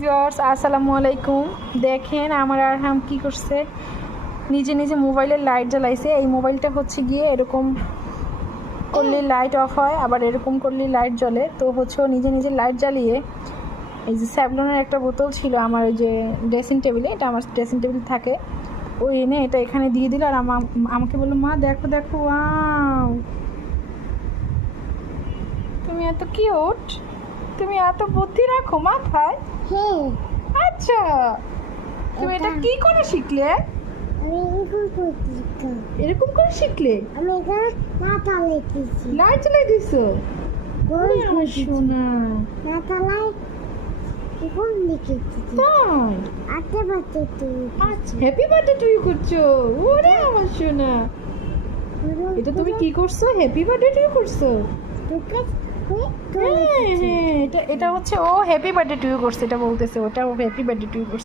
Viewers আসসালামু আলাইকুম। দেখেন আমার আরহাম কি করছে, নিজে নিজে মোবাইলের লাইট জ্বালাইছে। এই মোবাইলটা হচ্ছে গিয়ে এরকম করলে লাইট অফ হয়, আবার এরকম করলে লাইট জ্বলে। তো হচ্ছে ও নিজে নিজে লাইট জ্বালিয়ে এই যে স্যাভলনের একটা বোতল ছিল আমার ওই যে ড্রেসিং টেবিলে, এটা আমার ড্রেসিং টেবিল থাকে, ও এনে এটা এখানে দিয়ে দিল। আর আমাকে বললো, মা দেখো দেখো, ওয়াও তুমি এত কিউট, তুমি এত বুদ্ধি রাখো মাথায়। হ্যাঁ, আচ্ছা, তুমি এটা কি করে শিখলে? আমি এরকম করছি তো। এরকম করে শিখলে? আমি এখানে মাথা লেগেছি। লাইট জ্বালাই দিছো? গোল ওরে আমার করেছি। সোনা, মাথায় গোল লিখেছি। তাই? আটে বাচ্চা তুই। আচ্ছা, হ্যাপি বার্থডে টু ইউ করছো? ওরে আমার সোনা, এটা তুমি কি করছো? হ্যাপি বার্থডে টু ইউ করছো? হ্যাঁ হ্যাঁ, এটা এটা হচ্ছে ও হ্যাপি বার্থডে টু ইউ করছে, এটা বলতেছে ওটা ও হ্যাপি বার্থডে টু ইউ করছে।